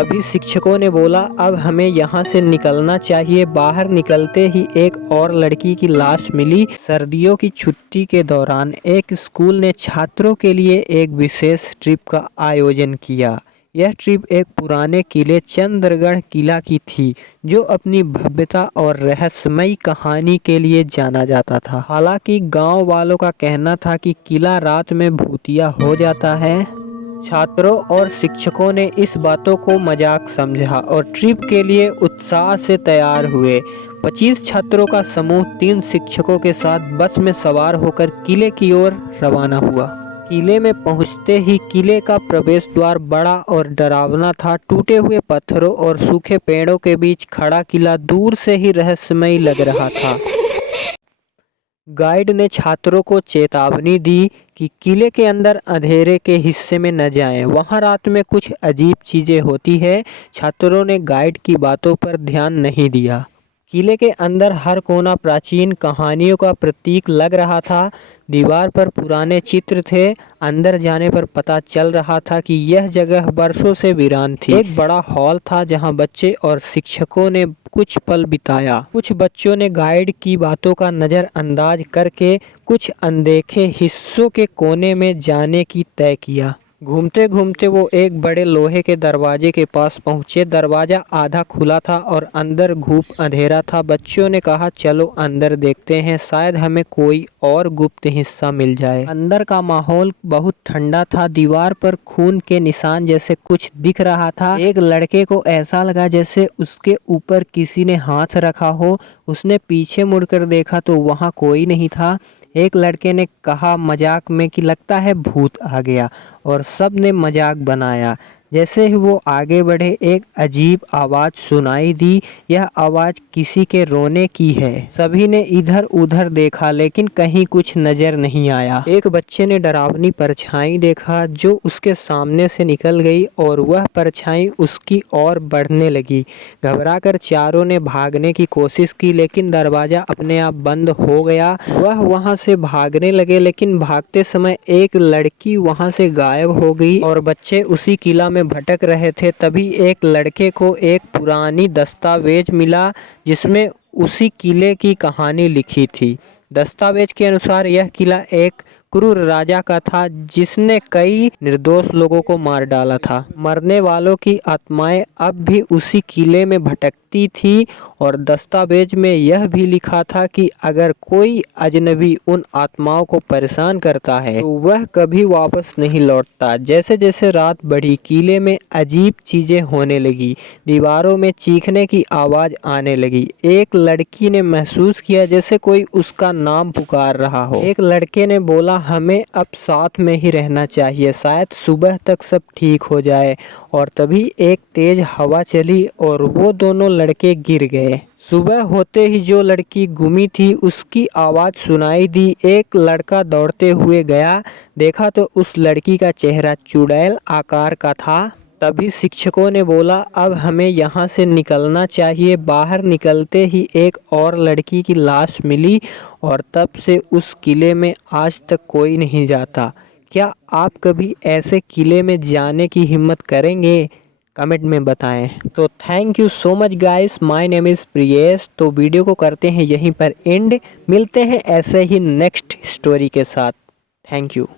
तभी शिक्षकों ने बोला अब हमें यहाँ से निकलना चाहिए। बाहर निकलते ही एक और लड़की की लाश मिली। सर्दियों की छुट्टी के दौरान एक स्कूल ने छात्रों के लिए एक विशेष ट्रिप का आयोजन किया। यह ट्रिप एक पुराने किले चंद्रगढ़ किला की थी, जो अपनी भव्यता और रहस्यमयी कहानी के लिए जाना जाता था। हालांकि गांव वालों का कहना था कि किला रात में भूतिया हो जाता है। छात्रों और शिक्षकों ने इस बातों को मजाक समझा और ट्रिप के लिए उत्साह से तैयार हुए। 25 छात्रों का समूह 3 शिक्षकों के साथ बस में सवार होकर किले की ओर रवाना हुआ। किले में पहुंचते ही किले का प्रवेश द्वार बड़ा और डरावना था। टूटे हुए पत्थरों और सूखे पेड़ों के बीच खड़ा किला दूर से ही रहस्यमयी लग रहा था। गाइड ने छात्रों को चेतावनी दी कि किले के अंदर अंधेरे के हिस्से में न जाएं, वहां रात में कुछ अजीब चीजें होती है। छात्रों ने गाइड की बातों पर ध्यान नहीं दिया। किले के अंदर हर कोना प्राचीन कहानियों का प्रतीक लग रहा था। दीवार पर पुराने चित्र थे। अंदर जाने पर पता चल रहा था कि यह जगह बरसों से वीरान थी। एक बड़ा हॉल था जहां बच्चे और शिक्षकों ने कुछ पल बिताया। कुछ बच्चों ने गाइड की बातों का नज़रअंदाज करके कुछ अनदेखे हिस्सों के कोने में जाने की तय किया। घूमते घूमते वो एक बड़े लोहे के दरवाजे के पास पहुंचे। दरवाज़ा आधा खुला था और अंदर घूप अंधेरा था। बच्चों ने कहा चलो अंदर देखते हैं, शायद हमें कोई और गुप्त हिस्सा मिल जाए। अंदर का माहौल बहुत ठंडा था। दीवार पर खून के निशान जैसे कुछ दिख रहा था। एक लड़के को ऐसा लगा जैसे उसके ऊपर किसी ने हाथ रखा हो। उसने पीछे मुड़कर देखा तो वहाँ कोई नहीं था। एक लड़के ने कहा मजाक में कि लगता है भूत आ गया, और सब ने मजाक बनाया। जैसे ही वो आगे बढ़े एक अजीब आवाज़ सुनाई दी। यह आवाज़ किसी के रोने की है। सभी ने इधर उधर देखा लेकिन कहीं कुछ नज़र नहीं आया। एक बच्चे ने डरावनी परछाई देखा जो उसके सामने से निकल गई और वह परछाई उसकी ओर बढ़ने लगी। घबराकर चारों ने भागने की कोशिश की लेकिन दरवाज़ा अपने आप बंद हो गया। वह वहां से भागने लगे लेकिन भागते समय एक लड़की वहां से गायब हो गई और बच्चे उसी किला में भटक रहे थे। तभी एक लड़के को एक पुरानी दस्तावेज मिला जिसमें उसी किले की कहानी लिखी थी। दस्तावेज के अनुसार यह किला एक क्रूर राजा का था जिसने कई निर्दोष लोगों को मार डाला था। मरने वालों की आत्माएं अब भी उसी किले में भटकती थी और दस्तावेज में यह भी लिखा था कि अगर कोई अजनबी उन आत्माओं को परेशान करता है तो वह कभी वापस नहीं लौटता। जैसे जैसे रात बढ़ी किले में अजीब चीजें होने लगी। दीवारों में चीखने की आवाज़ आने लगी। एक लड़की ने महसूस किया जैसे कोई उसका नाम पुकार रहा हो। एक लड़के ने बोला हमें अब साथ में ही रहना चाहिए, शायद सुबह तक सब ठीक हो जाए। और तभी एक तेज हवा चली और वो दोनों लड़के गिर गए। सुबह होते ही जो लड़की गुमी थी उसकी आवाज़ सुनाई दी। एक लड़का दौड़ते हुए गया। देखा तो उस लड़की का चेहरा चुड़ैल आकार का था। तभी शिक्षकों ने बोला अब हमें यहाँ से निकलना चाहिए। बाहर निकलते ही एक और लड़की की लाश मिली और तब से उस किले में आज तक कोई नहीं जाता। क्या आप कभी ऐसे किले में जाने की हिम्मत करेंगे? कमेंट में बताएं। तो thank you so much guys, my name is Priyesh. तो वीडियो को करते हैं यहीं पर एंड। मिलते हैं ऐसे ही नेक्स्ट स्टोरी के साथ। Thank you.